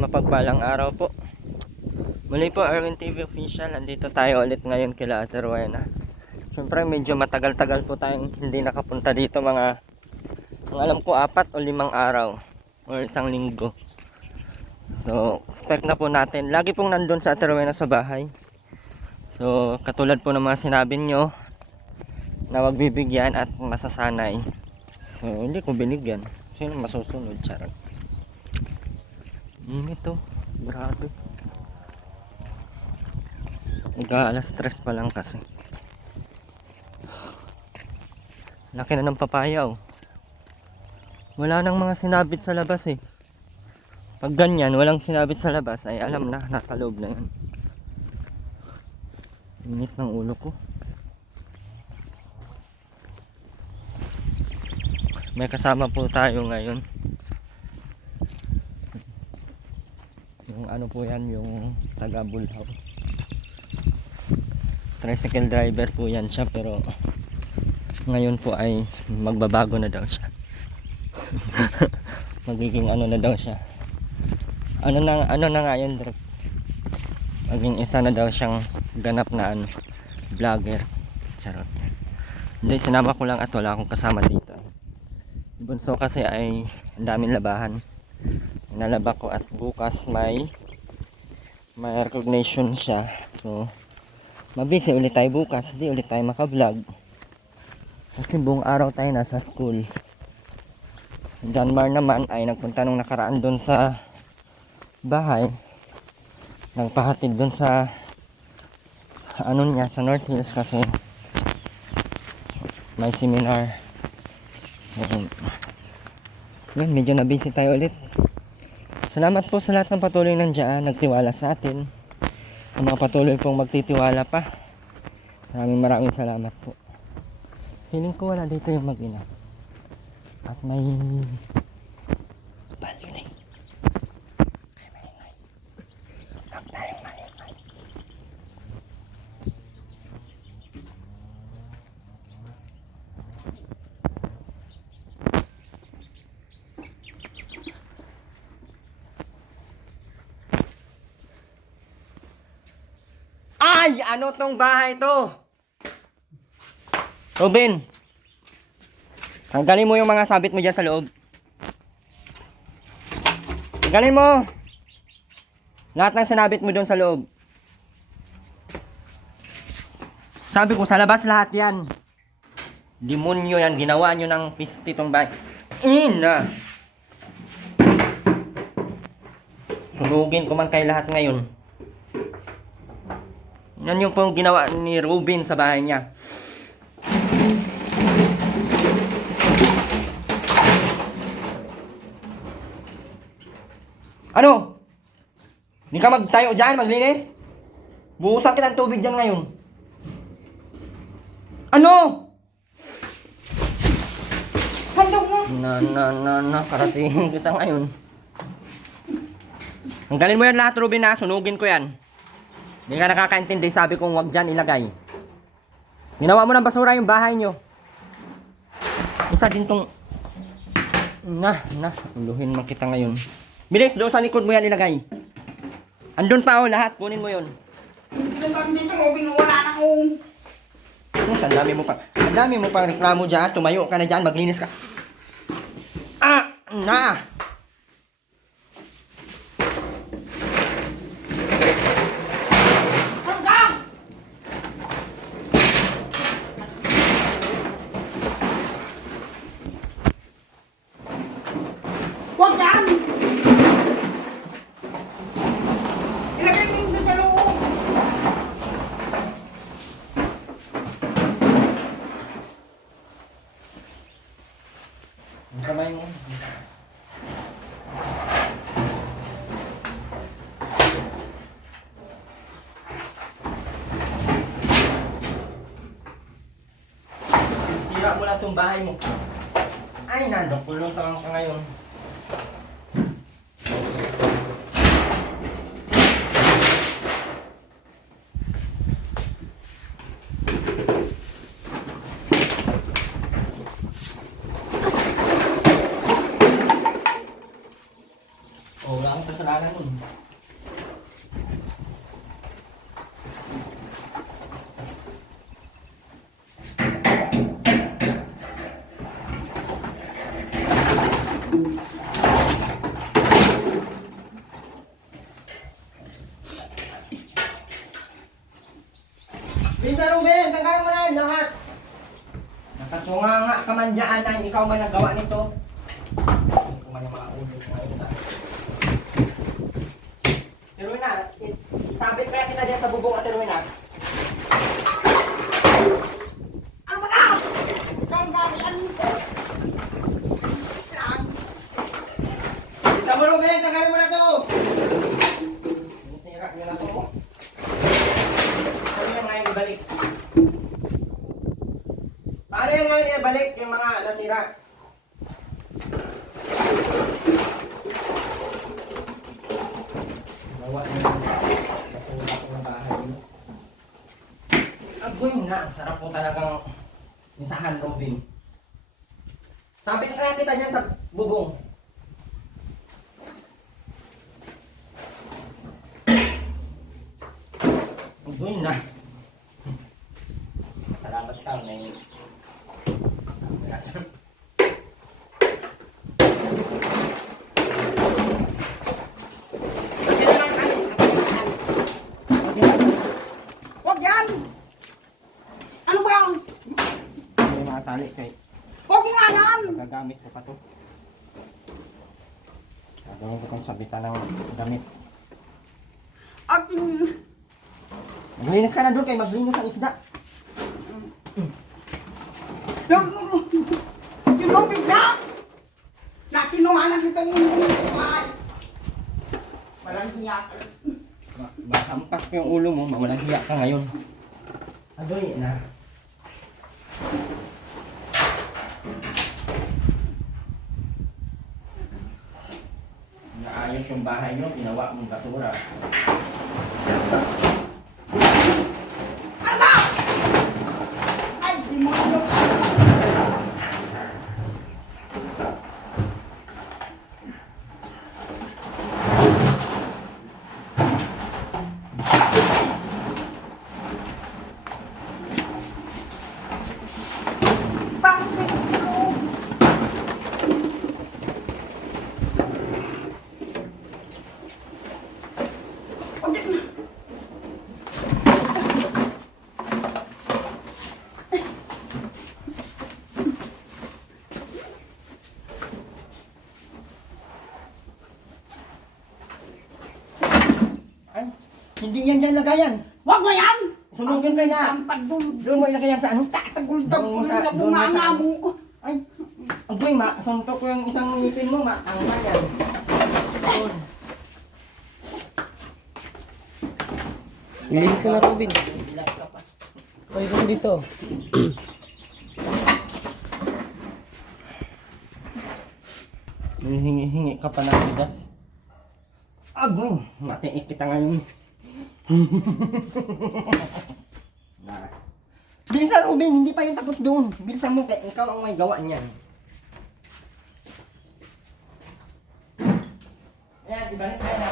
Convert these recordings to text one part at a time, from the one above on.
Mapagpalang araw po. Muli po, Erwin TV Official. Andito tayo ulit ngayon kila Ate Rowena. Siyempre medyo matagal-tagal po tayong hindi nakapunta dito, mga alam ko 4 o 5 araw or isang linggo. So expect na po natin, lagi pong nandun sa Ate Rowena sa bahay. So katulad po ng mga sinabi nyo na wag bibigyan at masasanay. So hindi ko binigyan. Sino masusunod? Charot. Init to, grabe. Alas 3 pa lang kasi. Laki na ng papaya oh. Wala nang mga sinabit sa labas eh. Pag ganyan, walang sinabit sa labas ay alam na, nasa loob na yan. Init ng ulo ko. May kasama po tayo ngayon. Yung ano po yan, yung taga Bulhaw. Tricycle driver po yan siya, pero ngayon po ay magbabago na daw siya. Magiging ano na daw siya. Ano na nga yun, Drake? Maging isa na daw siyang ganap na ano, vlogger. Charot. Hindi, sinama ko lang at wala akong kasama dito. Bunso kasi ay ang daming labahan. Nalaba ko at bukas may recognition siya. So mabisi ulit tayo bukas, di ulit tayo maka-vlog kasi buong araw tayo nasa school. Janmar naman ay nagpunta nung nakaraan doon sa bahay, nagpahatid doon sa ano niya, sa North Hills kasi may seminar. So yun, medyo na busy tayo ulit. Salamat po sa lahat ng patuloy nandiyan, nagtiwala sa atin, ang mga patuloy pong magtitiwala pa. Maraming salamat po. Feeling ko wala dito yung mag-ina. At may balde. Huwag tayong malimay. Ay! Ano tong bahay to? Robin, tanggalin mo yung mga sabit mo dyan sa loob. Tanggalin mo lahat ng sinabit mo dyan sa loob. Sabi ko sa labas lahat yan. Demonyo yan, ginawa nyo ng pisti tong bahay. Ina! Sunugin ko man kayo lahat ngayon. Yan yung pong ginawa ni Robin sa bahay niya. Ano? Hindi ka magtayo dyan, maglinis? Buhusan kita ng tubig dyan ngayon. Ano? Handog mo! Karatingin kita ngayon. Tanggalin mo yan lahat, Ruben, ha? Sunugin ko yan. Hindi ka nakakaintindi, sabi kong wag dyan ilagay. Ginawa mo ng basura yung bahay nyo. Isa din tong... uluhin man kita ngayon. Bilis, doon sa likod mo yan ilagay. Andun pa lahat, kunin mo yun. Doon kami dito, Robin, wala na akong... Ang dami mo pang reklamo dyan. Tumayo ka na dyan, maglinis ka. Huwag yan! Ilagay mo yung doon sa loob. Ang kamay mo. Sira mo lang itong bahay mo. Ay, kulong ka ngayon. Oh, wala akong kasalanan nun. Minsan Ruben, tanggalin mo na yan lahat. Nakatunganga ka man dyan na ikaw man nagawa nito. Hindi ko man yung mga ulo ko ngayon na. Terwina, sabit kaya kita diyan sa bubong at Terwina. Ano ba na? Tanggalan mo. Lang. Minsan mo Ruben, tanggalin mo na to. Sira nyo na to. Ano yung mga ibalik? Paano yung mga ibalik yung mga nasira? Nawa na yung nasira ko ng bahay mo. Agoy na, ang sarap po talagang misahan, Robin. Sabit kaya kita dyan sa bubong. Agoy na. Salamat ka, may... Huwag yan! Ano ba yan? May mga tali kay Huwag mo nga yan! gagamit ko pa to. Gagawin ko itong sabitan ng damit. Ating... Maglinis ka na doon kay maglinis ang isda. Yung lupig na! Na kinuhanan nito yung bahay. Walang hiya ka. Mahampas ko yung ulo mo, mawalang hiya ka ngayon. Agoy na. Naayos yung bahay nyo, ginawa mong basura. Ano ba? Ay, di mo ano. Bakit ito? Okay. Ay, hindi yan dyan lagayan. Huwag mo yan! Sunugin kayo na. Tampad doon. Doon mo ilagay yan sa ano? Tataguldag Doon ko mo sa doon mo bunganga sa- mo. Ay, agoy ma, suntok ko yung isang ngipin mo, matanggal yan. Doon. Linis ka na, Robin. Bilas ka pa. Ay, kung dito. Hingi-hingi ka pa ng bigas. Agoy, matiik kita ngayon. Bilisan, Robin, hindi pa yung tapos doon. Bilisan mo, kaya ikaw ang may gawa niyan. Ayan, ibalik tayo na.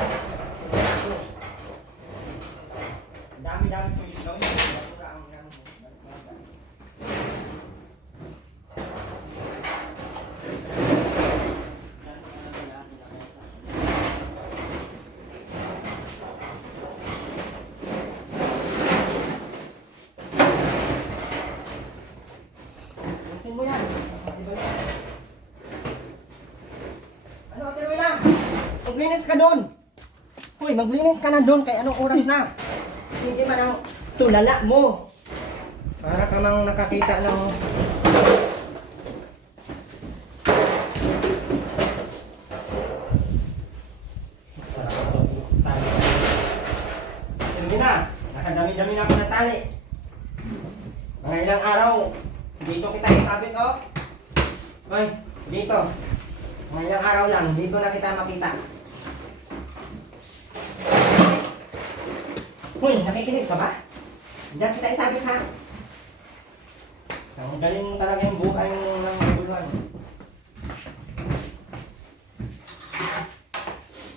Ang dami-dami ko yung gawin. Basura ang ginagawa mo. Balik mo lang. Ayusin mo yan. Ibalik. Ano, Ate Ruela? Maglinis ka doon. Hoy, maglinis ka na doon kay anong oras na. Hindi man ang tulala mo. Para ka mang nakakita ng... Sige na, nakadami-dami na ako ng tali. Mga ilang araw, dito kita isabit, oh. Hoy, dito. Mga ilang araw lang, dito na kita makita. Hoy, nakikinig ka ba? Diyan kita isabit, ha? Ang galing mo talaga yung buhay mo ng buluhan.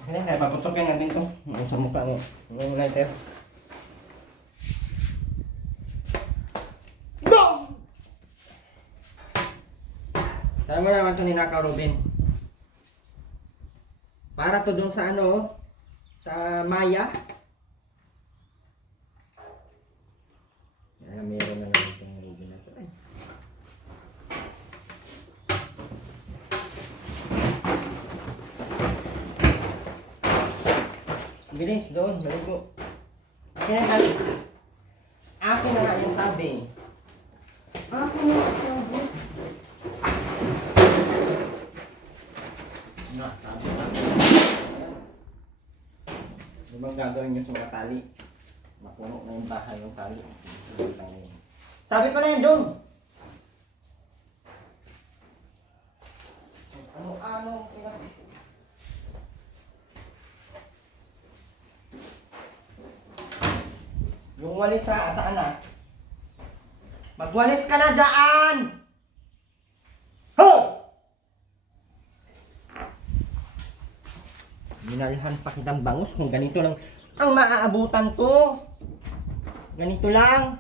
Okay na Yan, kaya paputokin natin to. Sa mukha mo. Yung lighter. Go! Kaya mo naman ito ninakaw, Robin. Para to doon sa ano, sa Maya. Yan, meron na lang itong Robin na ito. Bilis doon, maligo. Akin na akin na nga yung sabi. Akin na nga yung sabi. Na, sabi na. Ano bang gagawin nyo sa mga tali? Mapuno na yung bahay ng tali. Sabi ko na yan doon! Ano-ano? Yung walis saan na? Magwalis ka na dyan! Ho! Minalhan pa kitang bangus kung ganito lang ang maaabutan ko. Ganito lang.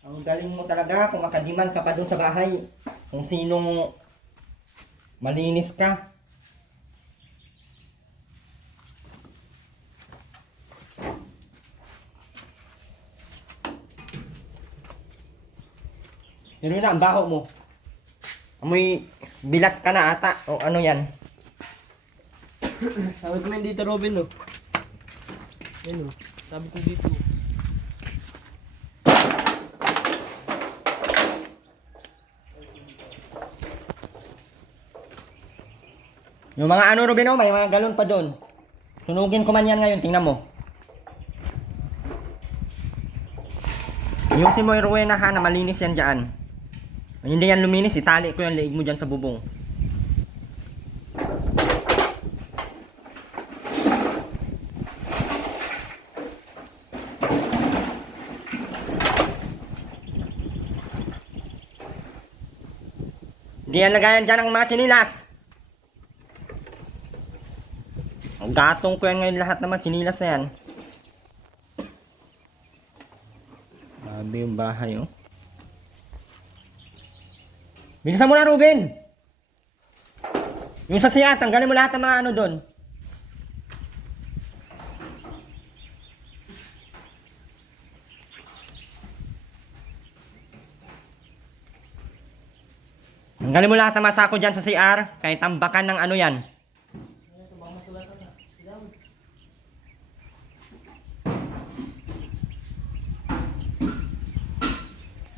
Ang galing mo talaga kung makadiman ka pa dun sa bahay. Kung sinong malinis ka. Yun na, ang baho mo. Amoy bilat ka na ata. O ano yan? Sabi ko man dito, Robin, oh. Yan, oh. Sabi ko dito. Yung mga ano, Rubino, may mga galon pa doon. Sunugin ko man yan ngayon, tingnan mo. Yung si Moy Rowena ha, na malinis yan dyan. Kung hindi yan luminis, itali ko yung leeg mo dyan sa bubong. Hindi yan lagayan dyan ang mga sinilas. Ang gatong ko yan ngayon lahat naman, sinilas na yan. Grabe yung bahay, oh. Bilisan mo na, Ruben! Yung sasiya, tanggalin mo lahat ng mga ano doon. Tanggalin mo lahat ng mga sako dyan sa CR, kahit tambakan ng ano yan.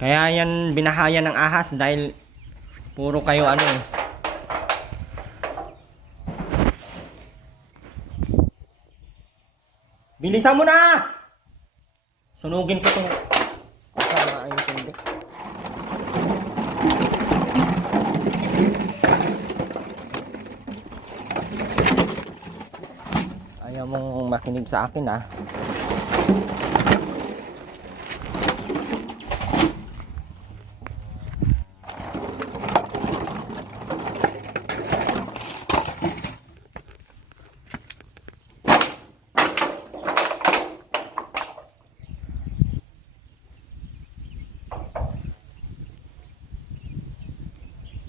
Kaya yan binahayan ng ahas dahil puro kayo ano eh. Bilisan mo na! Sunugin ko itong tama ayun hindi. Ayaw mong makinig sa akin ah.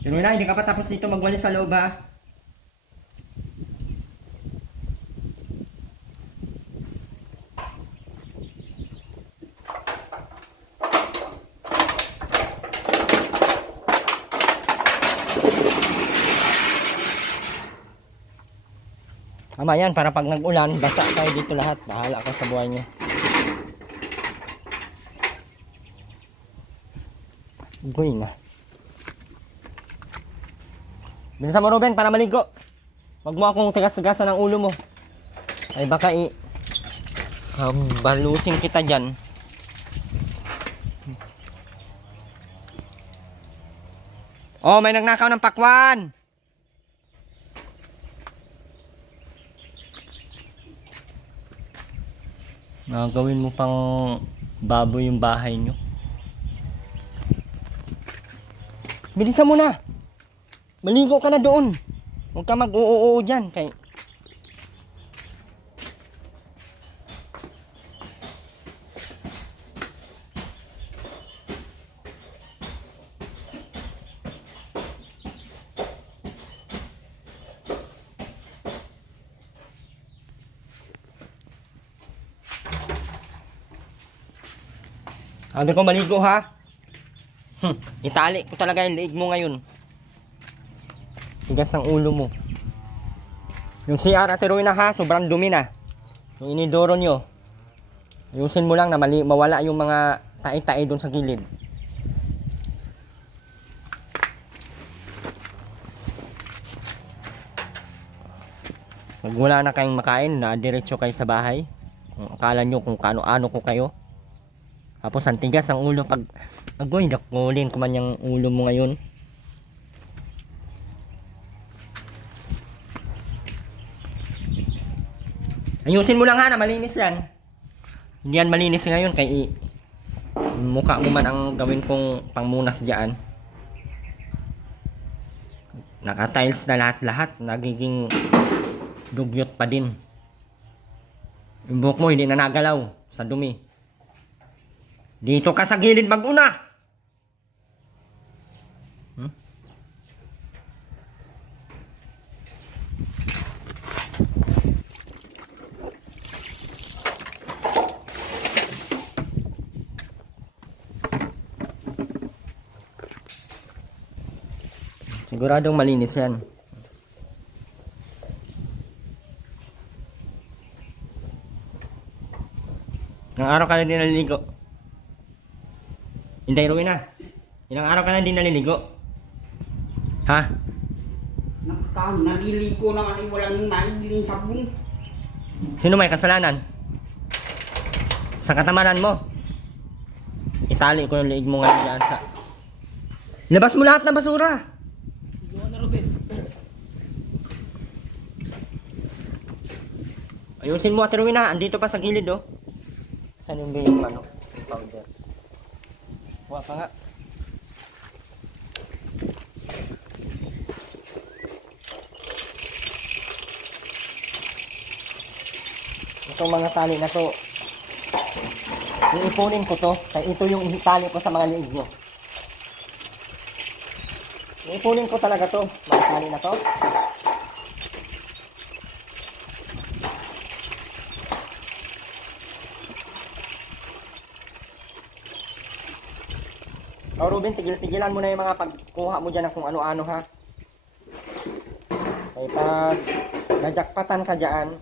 Pero na, hindi ka pa tapos dito magwalis sa loob ha. Tama yan, para pag nag-ulan, basa tayo dito lahat. Bahala ka sa buhay niyo. Going ah. Bilisan mo, Ruben, para maligo. Wag mo akong tigas-tigasan ng ulo mo. Ay baka balusin kita dyan. Oh, may nagnakaw ng pakwan. Gawin mo pang baboy yung bahay nyo. Bilisan mo na. Maligo ka na doon. Huwag ka mag-oo dyan. Kay... Sabi ko maligo ha. Itali ko talaga yung liig mo ngayon. Tigas ng ulo mo. Yung CR Ate Rowena ha, sobrang dumi na. Yung inidoro nyo, ayusin mo lang na mawala yung mga tae-tae doon sa gilid. Pag wala na kayong makain, na diretso kayo sa bahay. Kung akala nyo kung kaano-ano ko kayo. Tapos ang tigas ng ulo pag agoy, nakulin ko man yung ulo mo ngayon. Ayusin mo lang ha na malinis yan. Hindi yan malinis ngayon kay mukha mo man ang gawin kong pangmunas dyan. Naka-tiles na lahat-lahat. Nagiging dugyot pa din. Yung buhok mo hindi na nagalaw sa dumi. Dito ka sa gilid mag-una. Siguradong malinis yan. Ilang araw ka na din naliligo? Inday Rowena, ilang araw ka na din naliligo? Ha? Naliligo naman ay walang naibiling sabon. Sino may kasalanan? Sa katamaran mo. Itali ko yung liig mo ngayon dyan sa... Labas mo lahat ng basura! Gawa na Robin. Ayusin mo Ate Rowena, andito pa sa gilid oh. Saan yung baking powder? Huwag ka nga. Itong mga tali na to, iipunin ko to, kaya ito yung tali ko sa mga liig nyo. Iipunin ko talaga to, mga tali na to. Oh Ruben, tigil-tigilan mo na yung mga pagkuha mo dyan ng kung ano-ano ha. Kaya pag najakpatan ka dyan,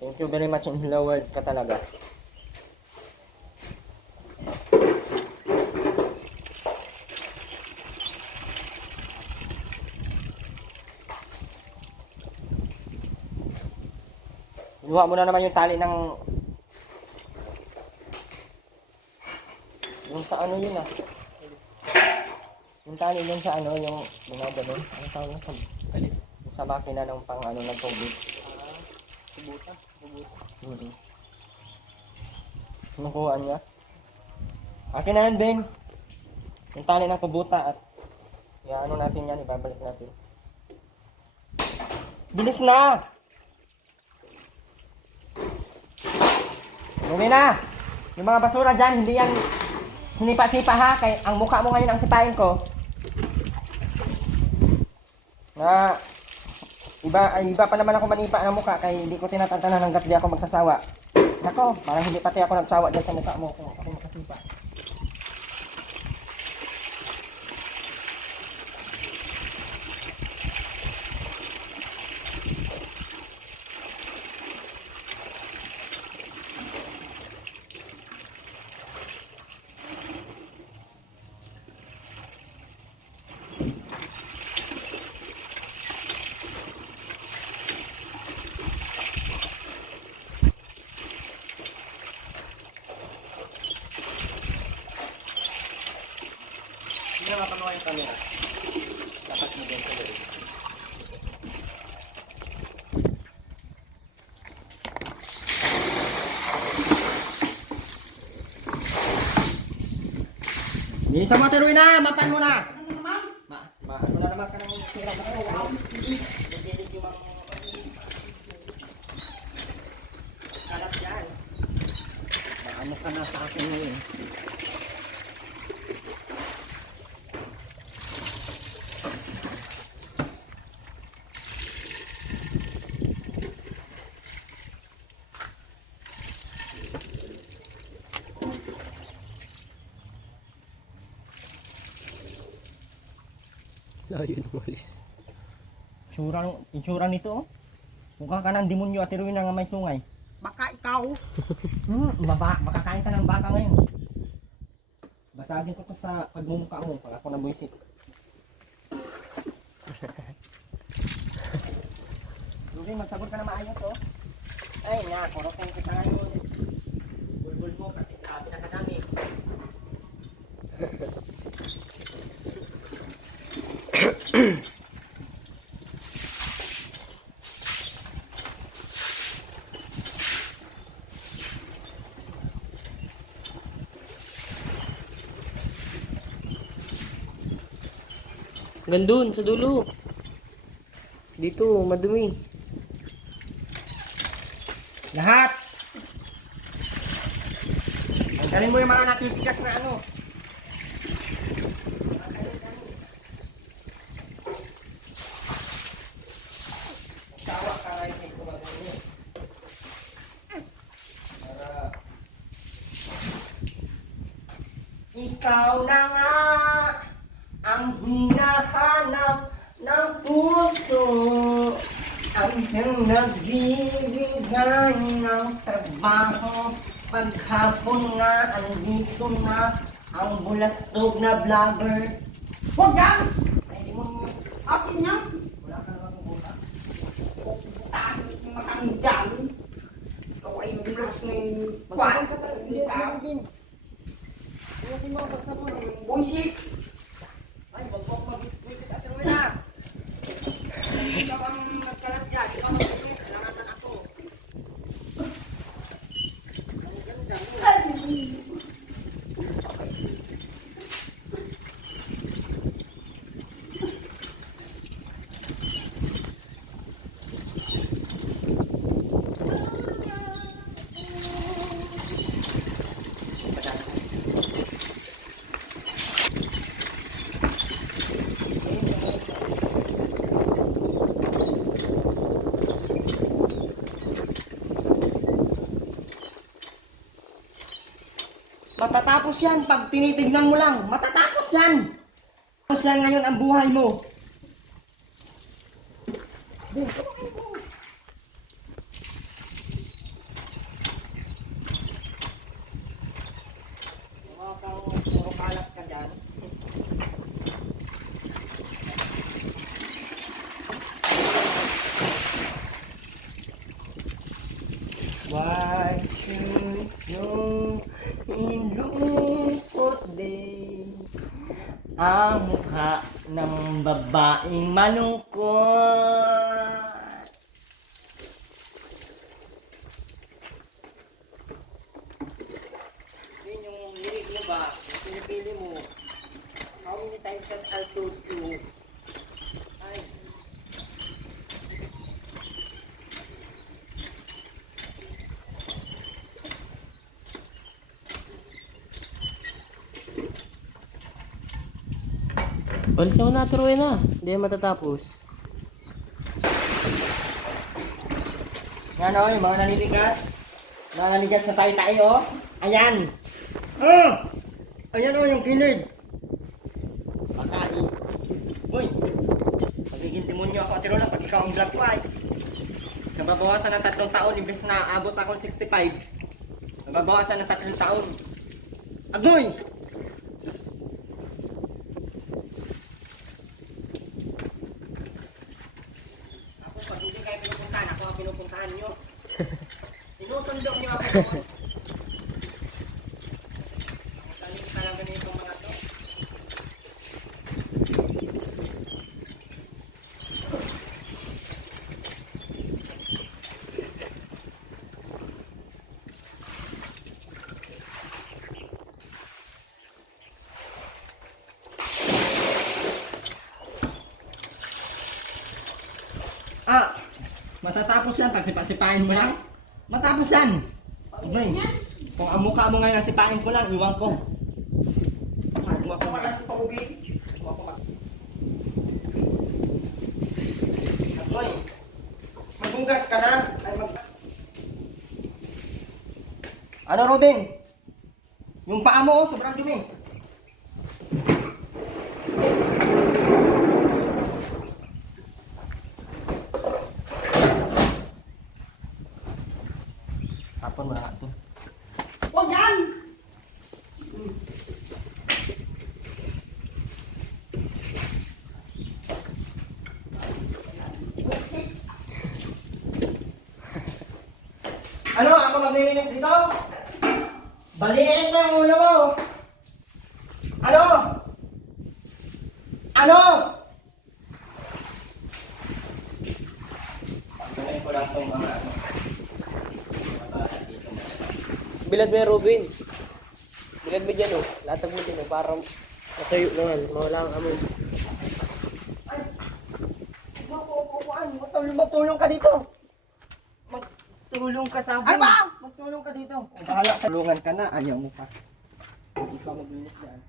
thank you very much in hello world ka talaga. Inuha mo na naman yung tali ng yung sa ano yun ah. Yung tali yun sa ano, yung ginaganon. Ano tawag na sa Alin? yung sa makina ng pang ano ng tubig. Subuta. Kinukuha niya. Akin na yan, Ben. Yung tali ng kubuta at ano natin yan, ibabalik natin. Bilis na! Dumi na! Yung mga basura dyan, hindi yan sinipa-sipa ha, kay ang mukha mo ngayon ang sipain ko. Na iba pa naman ako manipa ng mukha kay hindi ko tinatantanan hanggat di ako magsasawa. Nako, parang hindi pati ako nagsawa dyan sa mukha mo kung ako makasipa. Hindi na makanuha yung camera. Dapat mo din sa loob. Bilisan mo, Ate Rowena! Mapan mo na! Ano naman? Ano na naman ka ng sira na kayo? Nagdilig yung mga kalat yan. Ano ka na sa akin ngayon? Layo ng walis. Itsura nito, oh. Mukha ka ng demonyo, Ate Rowena, nga may sungay. Baka ikaw. Makakain ka ng baka ngayon. Basagin ko to sa pagmumukha mo, pag ako nabuisit. Ruby, magsagot ka na maayos, oh. Ay, nga, korokin kita ngayon. Bulbul mo, kasi sabi na kadami. Gandun, sa dulo. Dito, madumi. Lahat! Tanggalin mo yung mga natitigas na ano. Sawa ka rin kay kumagano. Para... Ikaw na nga ang hinahanap ng puso, ang siyang nagbibigay ng trabaho. Paghapon na, andito na ang bulastog na vlogger. Huwag yan! Ay, di mo Akin yan! wala ka naman kumula. Tayo yung matanggal. Ikaw ay bilas ng kwan. Ikaw. Ayusin mo, pagsabon. Bullshit! Ay, wag mo mag-isip at Rowena. Ikaw ang nagkalat dyan. Ikaw ang mag-isip. Kailangan na ako. Matatapos yan pag tinitignan mo lang. Matatapos yan. Tapos yan ngayon ang buhay mo. Mga kang puro kalat ka dyan. Why should you ilungkot din ang mukha ng babaeng malungkot? Yun yung lirik mo ba? Yung pinipili mo. How many times can I told you? Ay. Walisin mo na, Ate Rowena. Hindi yan matatapos. Yan o, yung mga naniligas. Mga naniligas na tayo-tayo, oh. Ayan. Ayan o, yung kilid. Pakain. Uy, magiging demonyo ako, Ate Rola, pag ikaw ang black white. Nababawasan ng 3 taon, imbes na abot ako 65. Nababawasan ng 3 taon. Agoy! Ako, pag hindi kayo pinupuntahan, ako ang pinupuntahan nyo. Sinusundo nyo ako doon. Ang talim talaga nito mga to. Ah, matatapos yan pag sipa-sipain mo lang. Matapos yan. Okay. Kung ang mukha mo ngayon sipain ko lang, iwan ko. Kuha ko lang sa tubig. Hoy, maghugas ka na. Ano, Robin? Yung paa mo, sobrang dumi. Tapon mo na ito. Huwag yan! Ano? Ako maglilinis dito? Baliin mo yung ulo mo! Ano? Ano? Pagkunin ko lang itong mga ano. Bilad mo yan, Robin. Bilad mo dyan, oh. Latag mo dyan, oh. Para matayo naman. Mawala ang amoy. Magtulong ka dito. Magtulong ka sa akin. Ano ba? Magtulong ka dito. Bahala, tulungan ka na. Ayaw mo pa. Hindi pa maglinis yan.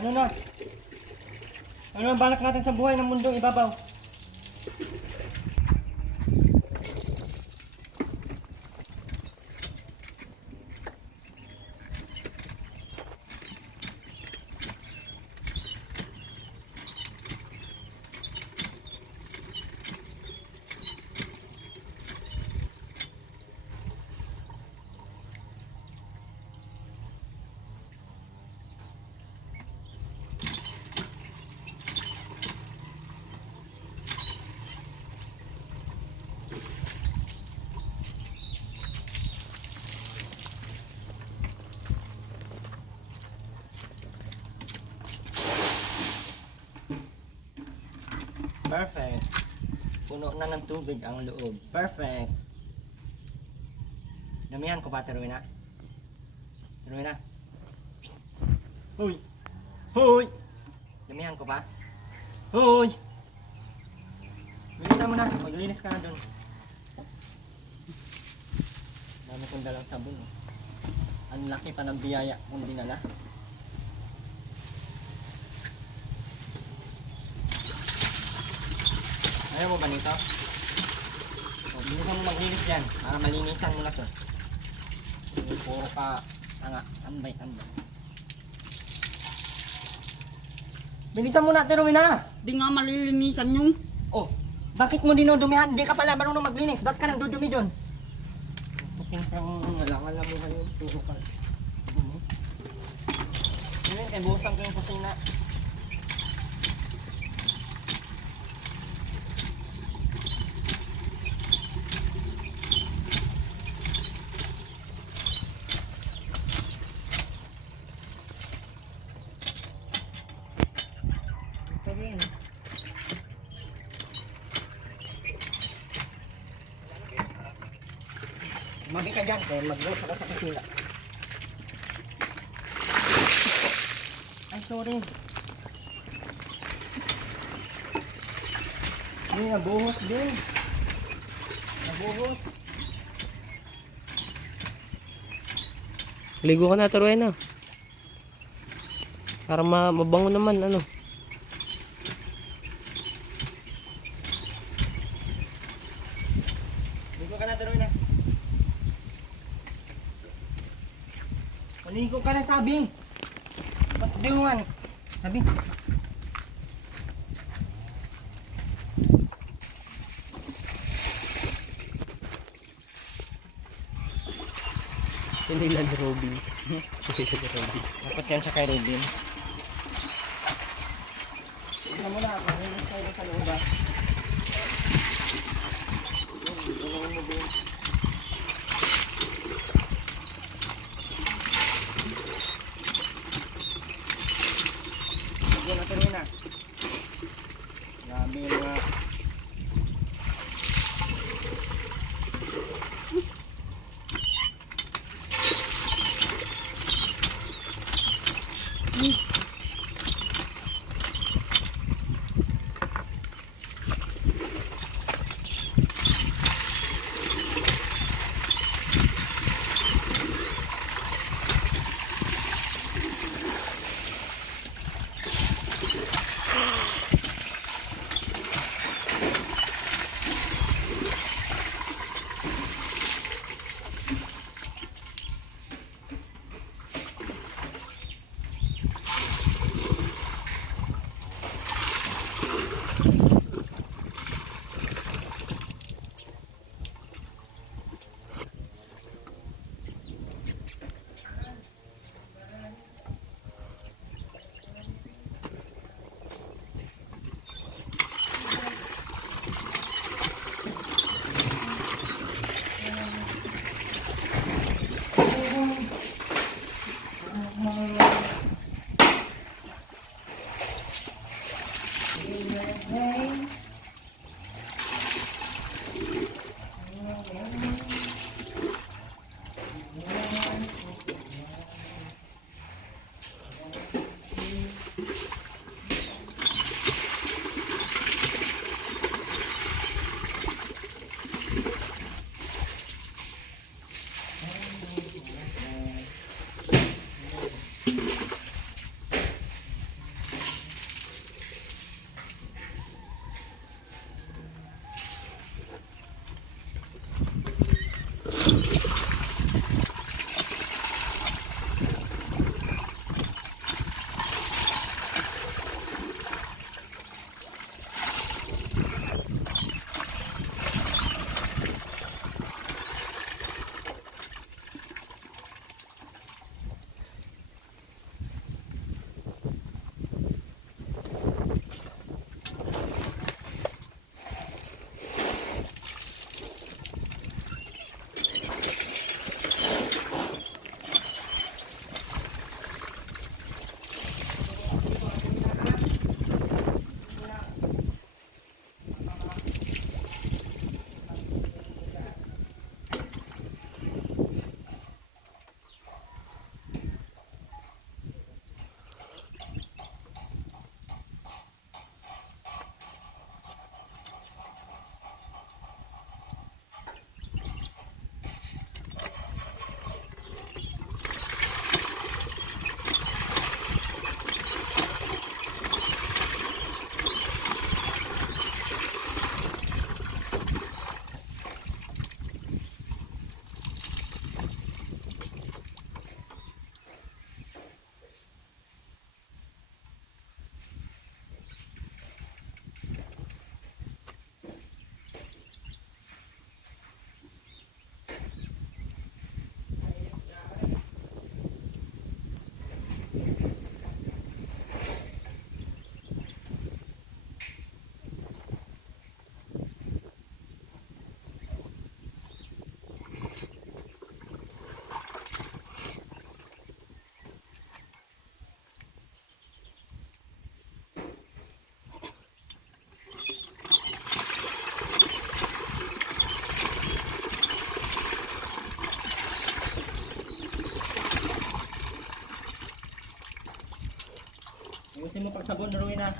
Ano na? Ano ang balak natin sa buhay ng mundong ibabaw? Perfect. Puno na ng tubig ang loob. Perfect. Damihan ko ba, Terwina? Terwina? Huy! Huy! Damihan ko ba? Huy! Bilisan mo na. Maglinis ka na dun. Dami kong dalang sabon. Oh. Ang laki pa ng biyaya kung dinala. Ayaw mo ba nito? O, bilisan mo maglinis dyan para malinisan mo na to. Hindi puro ka ambay. Bilisan mo na, Terwina! Di nga malilinisan yung... Oh, bakit mo dinudumihan? Hindi ka pala marunong maglinis. Ba't ka nang dudumi dun? Puting kang alam mo ngayon. Puro ka. Dumi. Ngayon, kay busang ko yung kusina. Ito rin. Magi ka dyan, kaya mag-work ako sa kusina. Ay, sorry. Ay, nabuhos din. Nabuhos. Ligo ka na, Terwina. Para mabango naman, ano. Ligo ka na, Terwina. Maligo ka na, sabi. Ba't diwan? Sabi. Sinilan ni Robin. Sinilan ni Robin. Dapat yan sa kay Robin. Tignan mo na, mahinis tayo sa loob ah. Lagyan natin yun ah. Grabe yung mga... Ayusin mo pagsabon, Rowena.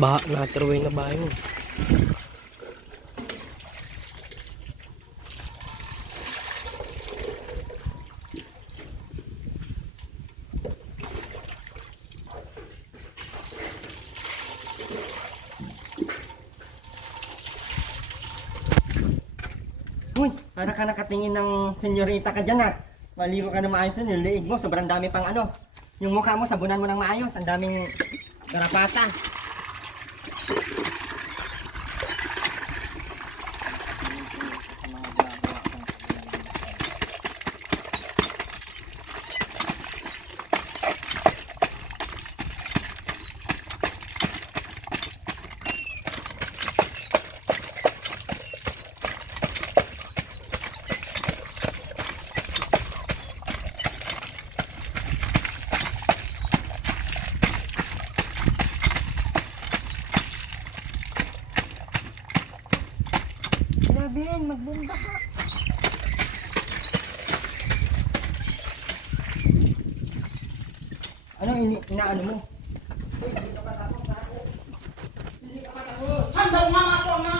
Naterway na bahay mo. Uy, para ka nakatingin ng senyorita ka dyan, ha. Maligo ka na maayos yun, yung liig mo, sobrang dami pang ano. Yung mukha mo, sabunan mo ng maayos, ang daming garapata. Grabe, magbomba ka. Ano inaano mo? Handa nga ako nga.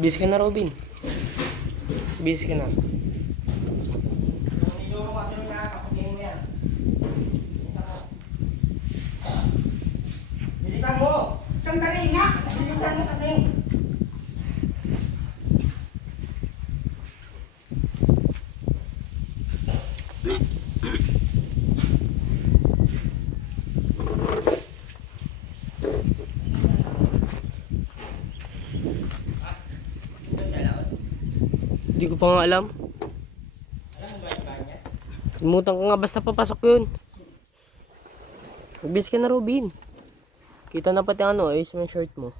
Busy ka na, Robin. Busy ka na. Bilisan mo! Sandali nga. Bilisan mo kasi! Hindi ko pa nga alam. Limutan ko nga, basta papasok yun. Magbis ka na, Robin. Kita na pati ano, ayos yung shirt mo.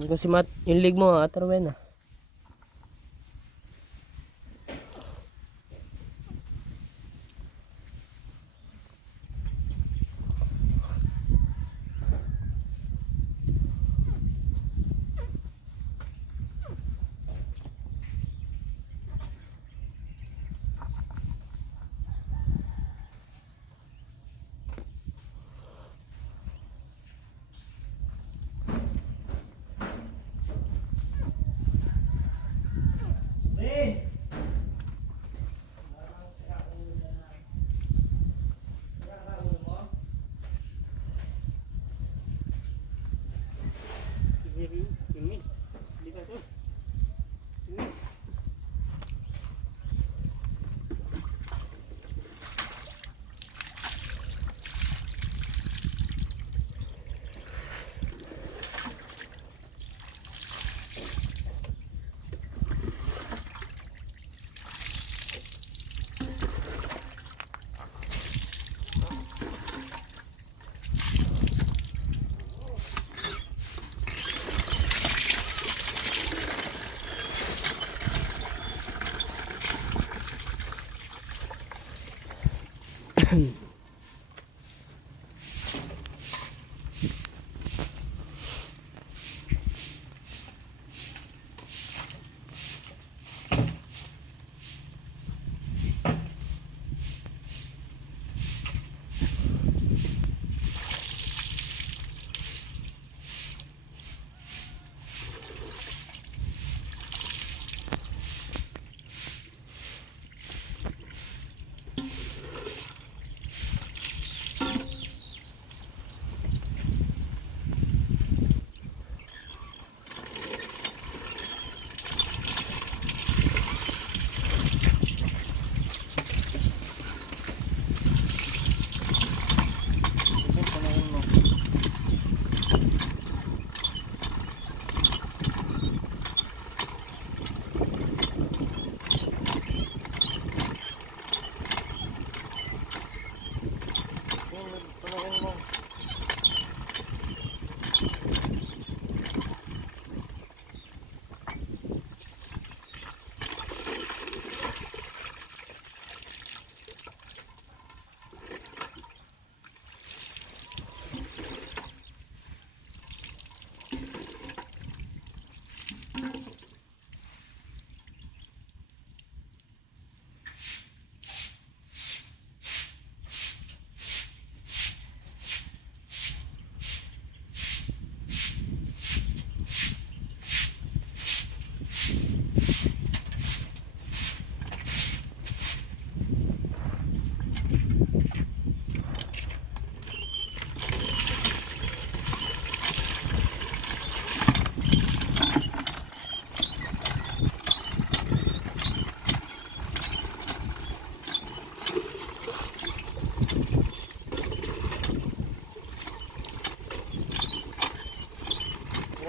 Kasi yung leg mo, atarwen na.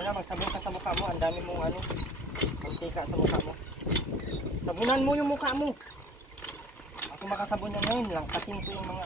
Yun na, magsabon ka sa mukha mo. Ang dami mong ano, mantika sa mukha mo. Sabunan mo yung mukha mo. Ako makasabon yan ngayon lang. Katin ko yung mga...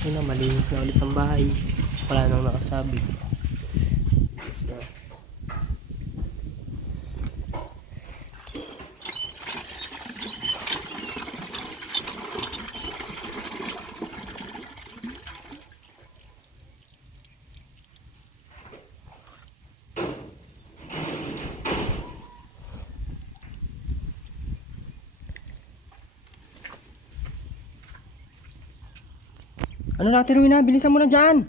Yun na, malinis na ulit ang bahay. Wala nang nakasabi. Basta. Ano natin Rowena? Bilisan mo na dyan!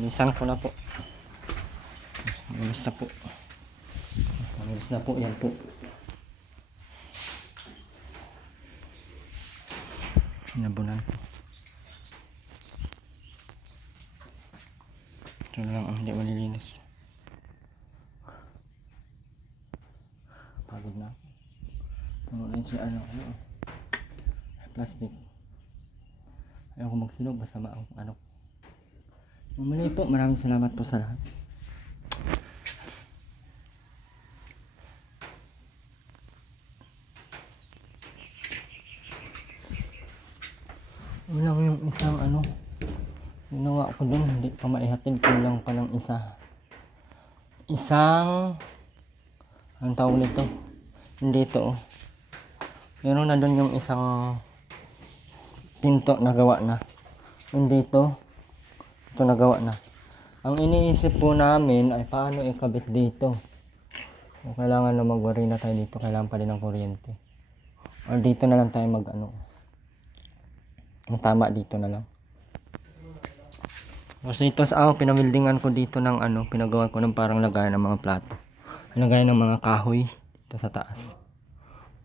Bilisan ko na po. Bilis na po. Bilis na po. Yan po. Nabunan ko. Ito na lang ang hindi malilinis. Pagod na ako. Ito si ano. Plastic. Ayaw ko magsilog. Masama ang ano. Muli po. Maraming salamat po sa lahat. Lang yung isang ano. Ginawa ko dun. Hindi pa maihatid. Kulang pa ng isa. Isang ang tawag nito. Hindi ito oh. Meron na dun yung isang pinto na gawa na. Hindi ito. Ito nagawa na. Ang iniisip po namin ay paano ikabit dito. Kung kailangan na mag-worry na tayo dito, kailangan pa rin ng kuryente. Or dito na lang tayo mag ano. Ang tama dito na lang. Kasi ito sa pinamildingan ko dito ng ano, pinagawa ko ng parang lagayan ng mga plato. Lagayan ng mga kahoy dito sa taas.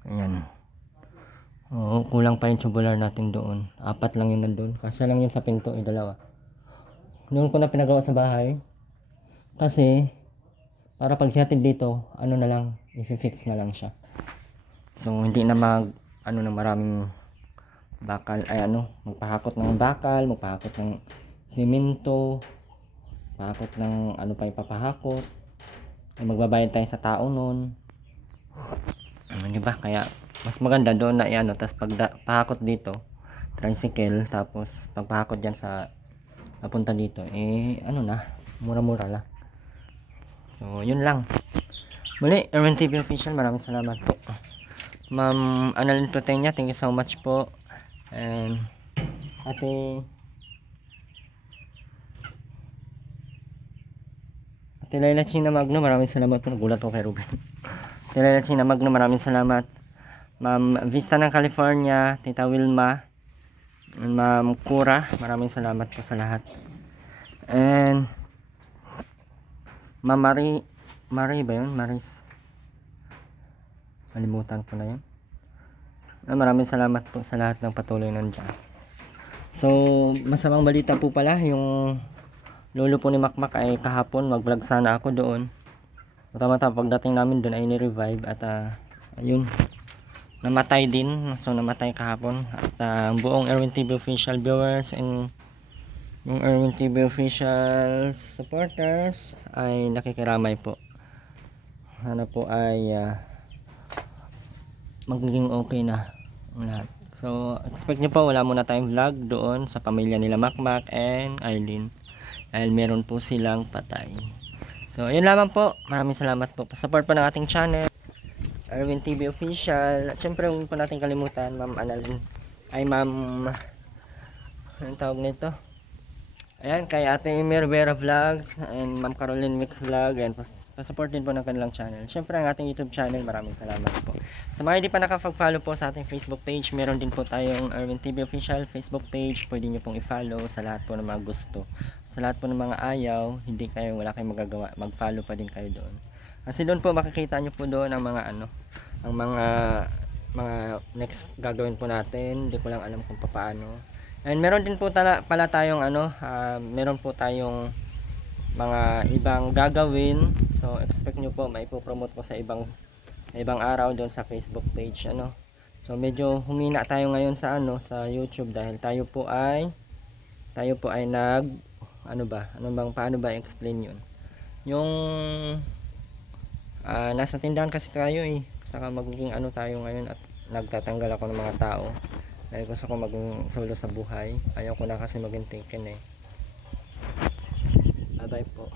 Ayan. Oo, kulang pa yung tubular natin doon. 4 lang yun nandun. Kasi lang yun sa pinto, dalawa. Noon ko na pinagawa sa bahay. Kasi, para paghatid dito, ano na lang, i-fix na lang siya. So, hindi na ano na maraming bakal, ay ano, magpahakot ng bakal, magpahakot ng simento, pahakot ng ano pa ipapahakot. Ay magbabayad tayo sa tao noon. Diba? Kaya, mas maganda doon na ano, tapos pagpahakot dito, tricycle, tapos pagpahakot dyan sa papunta dito, ano na, mura-mura lang. So, yun lang. Muli, Erwin TV Official, maraming salamat po. Ma'am Annalyn Protenya, thank you so much po. And, Ate Laila China Magno, maraming salamat po. Nagulat ko kay Ruben. Ate Laila China Magno, maraming salamat. Ma'am Vista ng California, Tita Wilma, Ma'am Kura, maraming salamat po sa lahat. And Ma'am Marie ba yun? Maris. Malimutan ko na yun. Maraming salamat po sa lahat ng patuloy nandiyan. So, masamang balita po pala, yung lolo po ni Makmak ay kahapon, mag-vlog sana ako doon. Tama-tama pagdating namin doon ay ni-revive at ayun, namatay din. So, namatay kahapon. At ang buong Erwin TV Official viewers and yung Erwin TV Official supporters ay nakikiramay po. Sana po ay magiging okay na ang lahat. So expect nyo po, wala muna tayong vlog doon sa pamilya nila Makmak and Eileen dahil meron po silang patay. So ayun lamang po, maraming salamat po sa support po ng ating channel Erwin TV Official. At syempre huwag po natin kalimutan Ma'am Annalyn, ay Ma'am, anong tawag nito? Ayan, kay Ate Emir Vera Vlogs and Ma'am Caroline Mix Vlog. Ayan, pa-support din po ng kanilang channel. Syempre ang ating YouTube channel, maraming salamat po. Sa mga hindi pa nakapag-follow po sa ating Facebook page, meron din po tayong Erwin TV Official Facebook page. Pwede nyo pong i-follow sa lahat po ng mga gusto. Sa lahat po ng mga ayaw, hindi kayo, wala kayong magagawa, mag-follow pa din kayo doon. Kasi doon po makikita nyo po doon ang mga ang mga next gagawin po natin. Hindi ko lang alam kung paano. And meron din po pala tayong meron po tayong mga ibang gagawin. So expect nyo po, maipopromote ko sa ibang araw doon sa Facebook page So medyo humina tayo ngayon sa sa YouTube dahil tayo po ay paano ba explain yun? Yung nasa tindahan kasi tayo saka magiging tayo ngayon at nagtatanggal ako ng mga tao. Dahil gusto ko maging solo sa buhay. Ayaw ko na kasi maging taken Bye bye po.